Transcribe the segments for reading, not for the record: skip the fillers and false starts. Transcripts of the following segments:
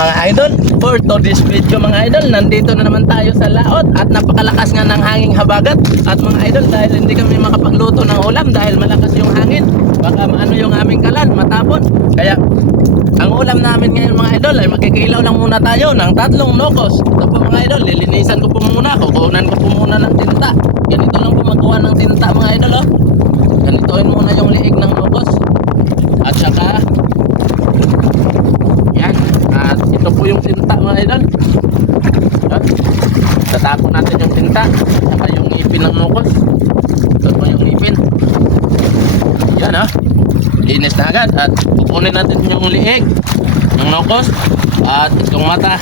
mga idol, for today's video mga idol, nandito na naman tayo sa laot at napakalakas nga ng hanging habagat. At mga idol, dahil hindi kami makapagluto ng ulam dahil malakas yung hangin, baka maano yung aming kalan, matapon. Kaya ang ulam namin ngayon mga idol ay magkikilaw lang muna tayo ng 3 nokos. Ito po mga idol, lilinisan ko po muna, kukunan ko po muna ng tinta. Ganito lang po magkuha ng tinta mga idol, oh. Ganitoin muna yung liig ng nokos. At saka yan, at ito po yung tinta mga idol. Tatapon natin yung tinta, saka yung ipin ng nokos. Ito po yung ipin. Yan, oh. Linis na agad. At kukunin natin yung liig, yung nokos, at yung mata.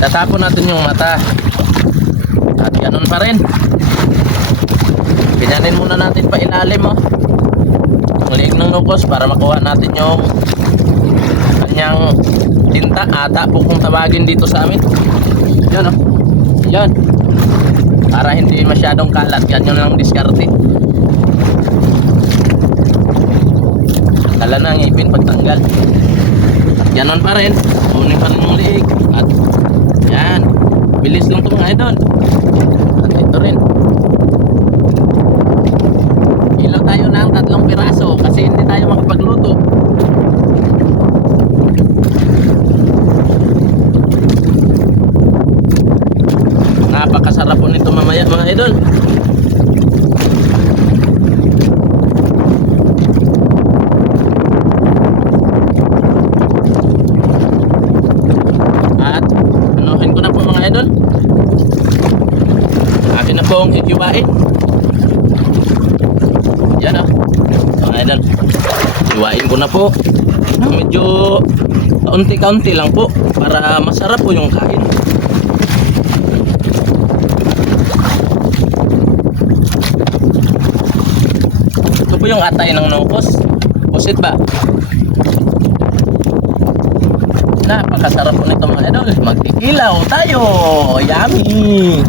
Tatapon natin yung mata. At ganun pa rin. Pinyanin muna natin pa ilalim, oh, yung liig ng nokos para makuha natin yung kanyang tinta, ata po kung tawagin dito sa amin. Yan, oh. Yan. Para hindi masyadong kalat. Yan yung lang diskarte. Tanggalan na ang ipin pagtanggal. Ganon pa rin. Kunin pa rin yung liig. At yan. Bilis lang ito mga idol. At ito rin. Ilaw tayo ng 3 piraso kasi hindi tayo makapagluto. Napakasarap po nito mamaya mga idol. At anuhin ko na po mga idol. Akin na pong hihiwain. Yan, oh, mga idol. Hiwain ko na po. Medyo kaunti-kaunti lang po para masarap po yung kain. Ito po yung atay ng nokos. Pusit ba? Napakasarap po nito mga idol. Magkikilaw tayo. Yummy!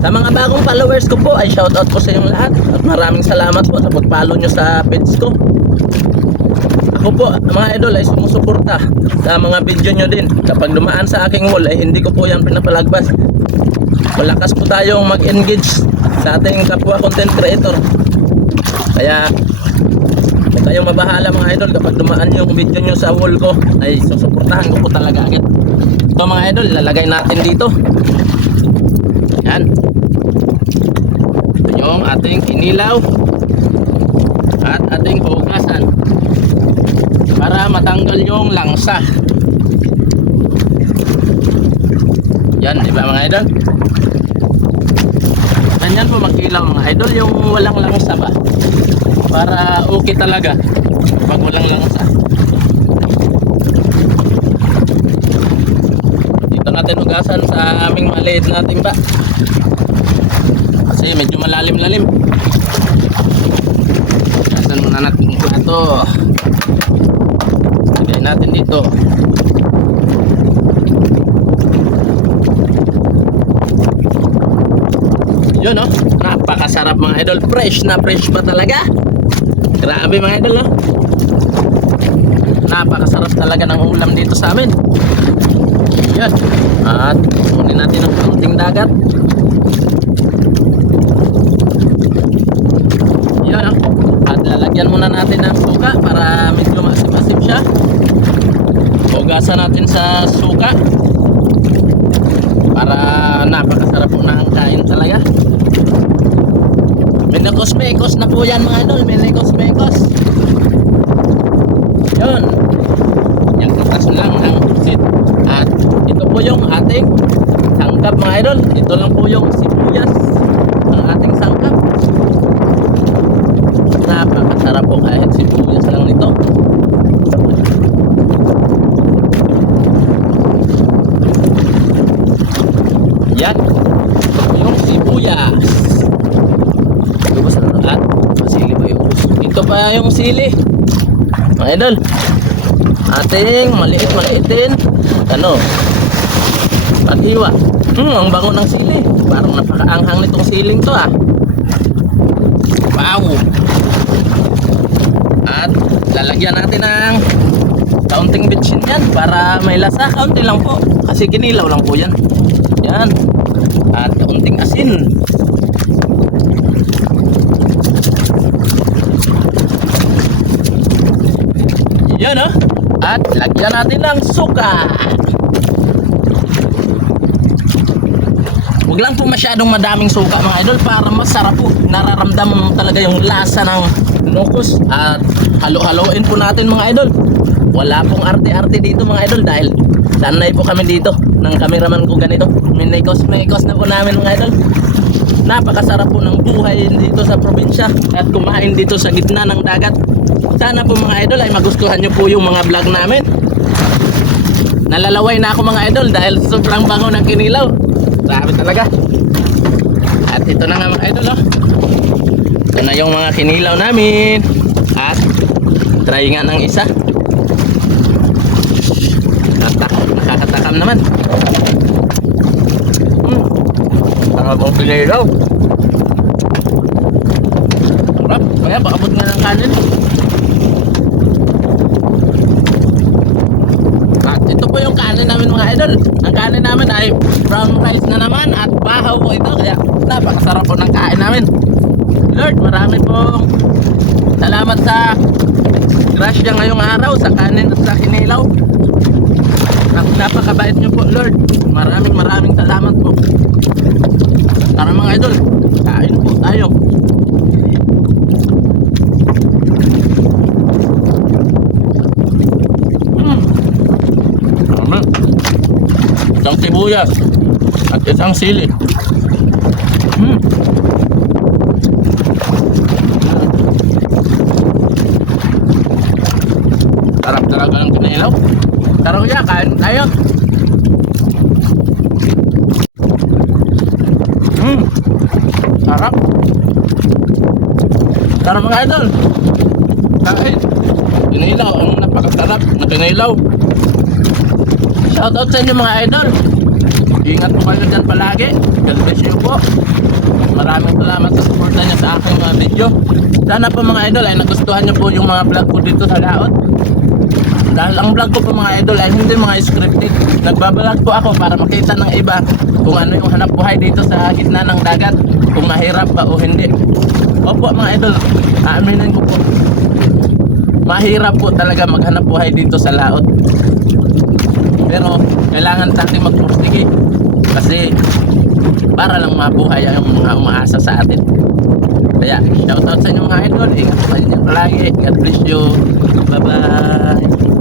Sa mga bagong followers ko po ay shoutout po sa inyong lahat. At maraming salamat po sa pag-follow nyo sa page ko. Ako po mga idol ay sumusuporta sa mga video nyo din. Kapag dumaan sa aking wall ay hindi ko po yan pinapalagbas. Malakas po tayong mag-engage sa ating kapwa content creator. Kaya huwag kayong mabahala mga idol. Kapag dumaan yung video nyo sa wall ko ay susuportahan ko po talaga agad. Ito mga idol, lalagay natin dito. Yan. Ito yung ating inilaw at ating hugasan para matanggal yung langsa. Yan, di ba mga idol? Ganyan po magkilaw mga idol, yung walang langsa ba? Para okay talaga pag walang langsa. Dito natin hugasan sa aming maliit na timba. Kasi medyo malalim-lalim. Hugasan muna natin yung plato. Lagay natin dito. Yun, oh, napakasarap mga idol. Fresh na fresh pa talaga. Grabe mga idol, oh. Napakasarap talaga ng ulam dito sa amin. Yan. At kunin natin ang kaunting dagat. Yan, oh. At lalagyan muna natin ng suka para medyo masim-asim siya. Hugasan natin sa suka para napakasarap po na ang kain talaga. Menekos-mekos na po yan mga idol. Menekos-mekos. Yun. Yung katas lang ng pusit. At ito po yung ating sangkap mga idol. Ito lang po yung sibuyas ng ating sangkap. Napakasarap po kahit sibuyas lang nito. Yan. Yung sibuyas. At sili ba yung ito pa yung sili mga idol. Ating maliit-maliitin ano at hiwa. Ang bango ng sili. Parang napakaanghang nitong siling to ah. Wow! At lalagyan natin ng kaunting bitchin yan para may lasa. Kaunti lang po kasi kinilaw lang po yan. Yan. At kaunting asin. Yan oh. At lagyan natin ng suka. Huwag lang po masyadong madaming suka mga idol para masarap po. Nararamdaman mo talaga yung lasa ng nukos. At halo-haloin po natin mga idol. Wala pong arte-arte dito mga idol dahil sanay po kami dito ng cameraman ko ganito. Minikos na po namin mga idol. Napakasarap po ng buhay dito sa probinsya at kumain dito sa gitna ng dagat. Sana po mga idol ay magustuhan nyo po yung mga vlog namin. Nalalaway na ako mga idol dahil sobrang bango ng kinilaw. Grabe talaga. At ito na nga mga idol oh. Ito na yung mga kinilaw namin. At try nga ng isa. Nakakatakam naman. Sarap ang kinilaw. Sarap. Kaya pakabot nga ng kanin. At ito po yung kanin namin mga idol. Ang kanin namin ay brown rice na naman at bahaw po ito. Kaya napakasarap po ng kain namin. Lord, marami pong salamat sa grasya ngayong araw sa kanin at sa kinilaw. Napakabait nyo po Lord. Maraming salamat po. Tara mga idol, kain po tayo. Isang sibuyas at isang sili. Sarap talaga ng kinilaw. Tara kuya, kain tayo. Sarap. Sarap mga idol. Kain. Kinilaw, ang napakasarap na kinilaw. Shoutout sa inyo mga idol. Ingat po kayo dyan palagi. God bless you po. Maraming salamat sa suporta niyo sa aking mga video. Sana po mga idol ay nagustuhan niyo po yung mga vlog ko dito sa laot. Dahil ang vlog ko po mga idol ay hindi mga scripted. Nagbablog po ako para makita ng iba kung ano yung hanap buhay dito sa gitna ng dagat. Kung mahirap ba o hindi. Opo mga idol, aaminin ko po. Mahirap po talaga maghanap buhay dito sa laot. Pero kailangan natin magpursige kasi para lang mabuhay ang mga umaasa sa atin. Kaya shoutout sa inyo mga idol. Ingat po kayo dyan palagi. God bless you. Bye bye.